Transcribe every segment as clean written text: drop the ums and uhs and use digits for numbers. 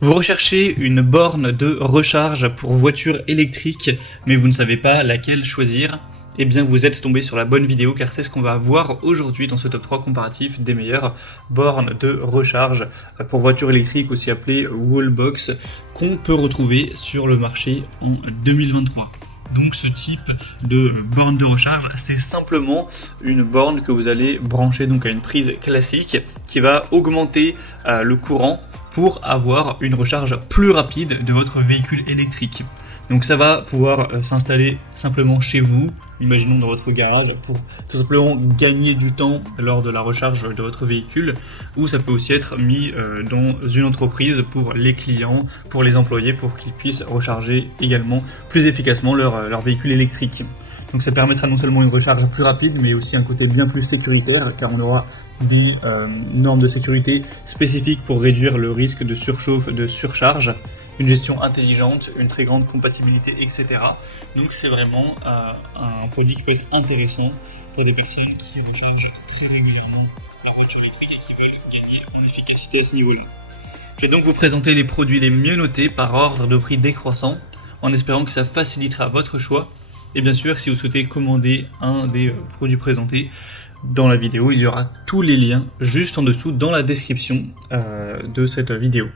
Vous recherchez une borne de recharge pour voiture électrique, mais vous ne savez pas laquelle choisir? Eh bien vous êtes tombé sur la bonne vidéo car c'est ce qu'on va voir aujourd'hui dans ce top 3 comparatif des meilleures bornes de recharge pour voiture électrique, aussi appelée Wallbox, qu'on peut retrouver sur le marché en 2023. Donc ce type de borne de recharge, c'est simplement une borne que vous allez brancher donc à une prise classique qui va augmenter le courant pour avoir une recharge plus rapide de votre véhicule électrique. Donc ça va pouvoir s'installer simplement chez vous, imaginons dans votre garage, pour tout simplement gagner du temps lors de la recharge de votre véhicule, ou ça peut aussi être mis dans une entreprise pour les clients, pour les employés, pour qu'ils puissent recharger également plus efficacement leur véhicule électrique. Donc ça permettra non seulement une recharge plus rapide, mais aussi un côté bien plus sécuritaire, car on aura des normes de sécurité spécifiques pour réduire le risque de surchauffe, de surcharge, une gestion intelligente, une très grande compatibilité, etc. Donc c'est vraiment un produit qui peut être intéressant pour des personnes qui rechargent très régulièrement leur voiture électrique et qui veulent gagner en efficacité à ce niveau-là. Je vais donc vous présenter les produits les mieux notés par ordre de prix décroissant, en espérant que ça facilitera votre choix. Et bien sûr, si vous souhaitez commander un des produits présentés dans la vidéo, il y aura tous les liens juste en dessous dans la description de cette vidéo.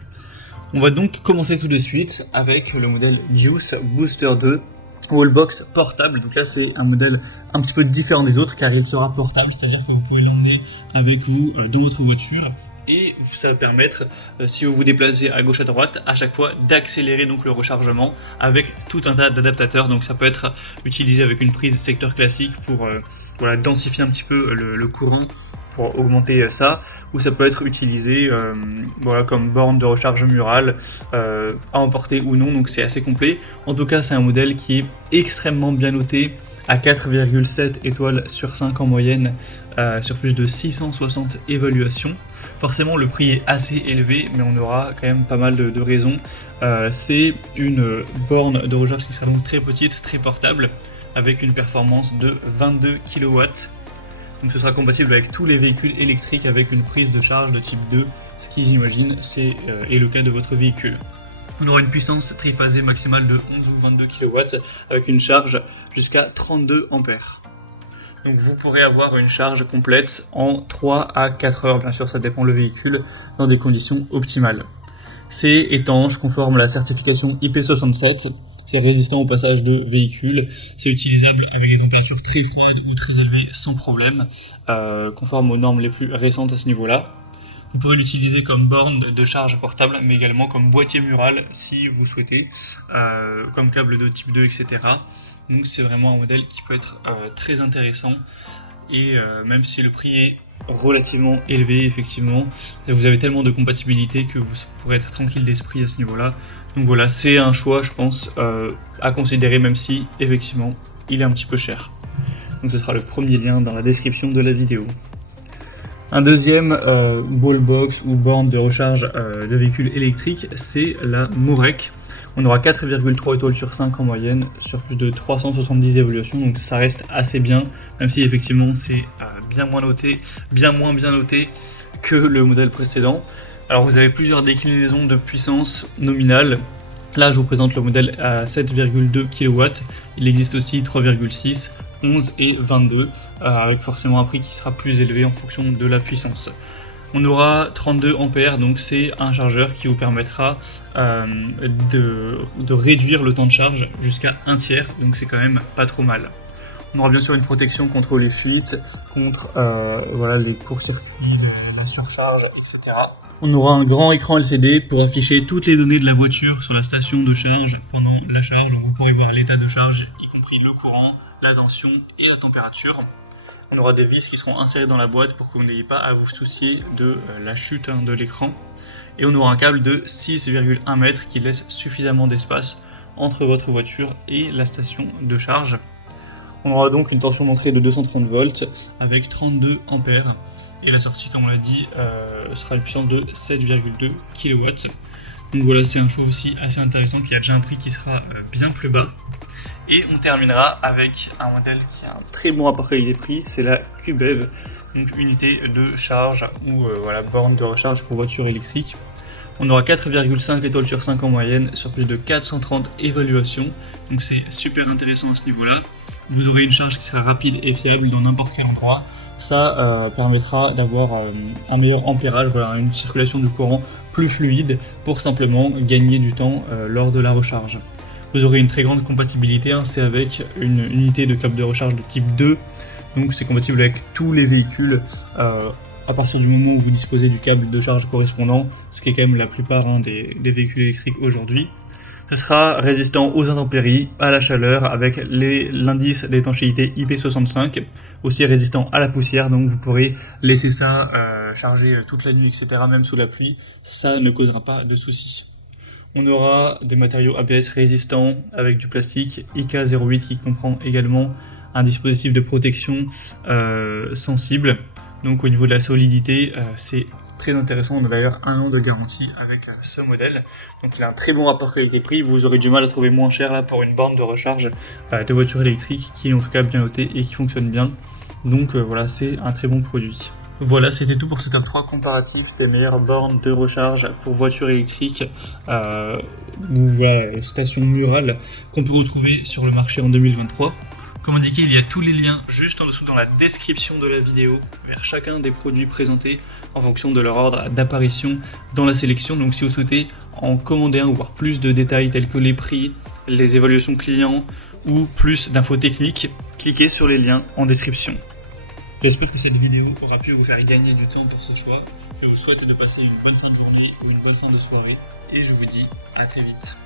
On va donc commencer tout de suite avec le modèle Juice Booster 2 Wallbox portable. Donc là c'est un modèle un petit peu différent des autres car il sera portable, c'est-à-dire que vous pouvez l'emmener avec vous dans votre voiture et ça va permettre, si vous vous déplacez à gauche à droite, à chaque fois d'accélérer donc le rechargement avec tout un tas d'adaptateurs. Donc ça peut être utilisé avec une prise secteur classique pour densifier un petit peu le courant, pour augmenter ça, ou ça peut être utilisé comme borne de recharge murale, à emporter ou non, donc c'est assez complet. En tout cas c'est un modèle qui est extrêmement bien noté, à 4,7 étoiles sur 5 en moyenne, sur plus de 660 évaluations. Forcément le prix est assez élevé, mais on aura quand même pas mal de raisons. C'est une borne de recharge qui sera donc très petite, très portable, avec une performance de 22 kW. Donc ce sera compatible avec tous les véhicules électriques avec une prise de charge de type 2, ce qui j'imagine est le cas de votre véhicule. On aura une puissance triphasée maximale de 11 ou 22 kW avec une charge jusqu'à 32 ampères. Donc vous pourrez avoir une charge complète en 3 à 4 heures, bien sûr ça dépend le véhicule, dans des conditions optimales. C'est étanche, conforme à la certification IP67. C'est résistant au passage de véhicules, c'est utilisable avec des températures très froides ou très élevées sans problème, conforme aux normes les plus récentes à ce niveau-là. Vous pourrez l'utiliser comme borne de charge portable, mais également comme boîtier mural si vous souhaitez, comme câble de type 2, etc. Donc c'est vraiment un modèle qui peut être très intéressant, et même si le prix est relativement élevé, effectivement, vous avez tellement de compatibilité que vous pourrez être tranquille d'esprit à ce niveau-là. Donc voilà, c'est un choix, je pense, à considérer, même si, effectivement, il est un petit peu cher. Donc ce sera le premier lien dans la description de la vidéo. Un deuxième wallbox ou borne de recharge de véhicules électriques, c'est la Morek. On aura 4,3 étoiles sur 5 en moyenne, sur plus de 370 évaluations, donc ça reste assez bien, même si effectivement c'est bien moins bien noté que le modèle précédent. Alors vous avez plusieurs déclinaisons de puissance nominale. Là je vous présente le modèle à 7,2 kW, il existe aussi 3,6, 11 et 22, avec forcément un prix qui sera plus élevé en fonction de la puissance. On aura 32 ampères, donc c'est un chargeur qui vous permettra de réduire le temps de charge jusqu'à un tiers, donc c'est quand même pas trop mal. On aura bien sûr une protection contre les fuites, contre les courts-circuits, la surcharge, etc. On aura un grand écran LCD pour afficher toutes les données de la voiture sur la station de charge pendant la charge, donc vous pourrez voir l'état de charge, y compris le courant, la tension et la température. On aura des vis qui seront insérées dans la boîte pour que vous n'ayez pas à vous soucier de la chute de l'écran. Et on aura un câble de 6,1 mètres qui laisse suffisamment d'espace entre votre voiture et la station de charge. On aura donc une tension d'entrée de 230 volts avec 32 ampères. Et la sortie, comme on l'a dit, sera une puissance de 7,2 kW. Donc voilà, c'est un choix aussi assez intéressant qui a déjà un prix qui sera bien plus bas. Et on terminera avec un modèle qui a un très bon rapport qualité-prix, c'est la QBEV, donc unité de charge ou borne de recharge pour voiture électrique. On aura 4,5 étoiles sur 5 en moyenne sur plus de 430 évaluations. Donc c'est super intéressant à ce niveau-là. Vous aurez une charge qui sera rapide et fiable dans n'importe quel endroit. Ça permettra d'avoir un meilleur ampérage, voilà, une circulation du courant plus fluide pour simplement gagner du temps lors de la recharge. Vous aurez une très grande compatibilité, c'est avec une unité de câble de recharge de type 2, donc c'est compatible avec tous les véhicules à partir du moment où vous disposez du câble de charge correspondant, ce qui est quand même la plupart des véhicules électriques aujourd'hui. Ce sera résistant aux intempéries, à la chaleur, avec l'indice d'étanchéité IP65, aussi résistant à la poussière, donc vous pourrez laisser ça charger toute la nuit, etc., même sous la pluie, ça ne causera pas de soucis. On aura des matériaux ABS résistants avec du plastique IK08 qui comprend également un dispositif de protection sensible. Donc au niveau de la solidité, c'est très intéressant. On a d'ailleurs 1 an de garantie avec ce modèle. Donc il a un très bon rapport qualité-prix. Vous aurez du mal à trouver moins cher là pour une borne de recharge de voiture électrique qui est en tout cas bien notée et qui fonctionne bien. Donc voilà, c'est un très bon produit. Voilà, c'était tout pour ce top 3 comparatif des meilleures bornes de recharge pour voitures électriques ou stations murales qu'on peut retrouver sur le marché en 2023. Comme indiqué, il y a tous les liens juste en dessous dans la description de la vidéo vers chacun des produits présentés en fonction de leur ordre d'apparition dans la sélection. Donc si vous souhaitez en commander un ou voir plus de détails tels que les prix, les évaluations clients ou plus d'infos techniques, cliquez sur les liens en description. J'espère que cette vidéo aura pu vous faire gagner du temps pour ce choix. Je vous souhaite de passer une bonne fin de journée ou une bonne fin de soirée et je vous dis à très vite.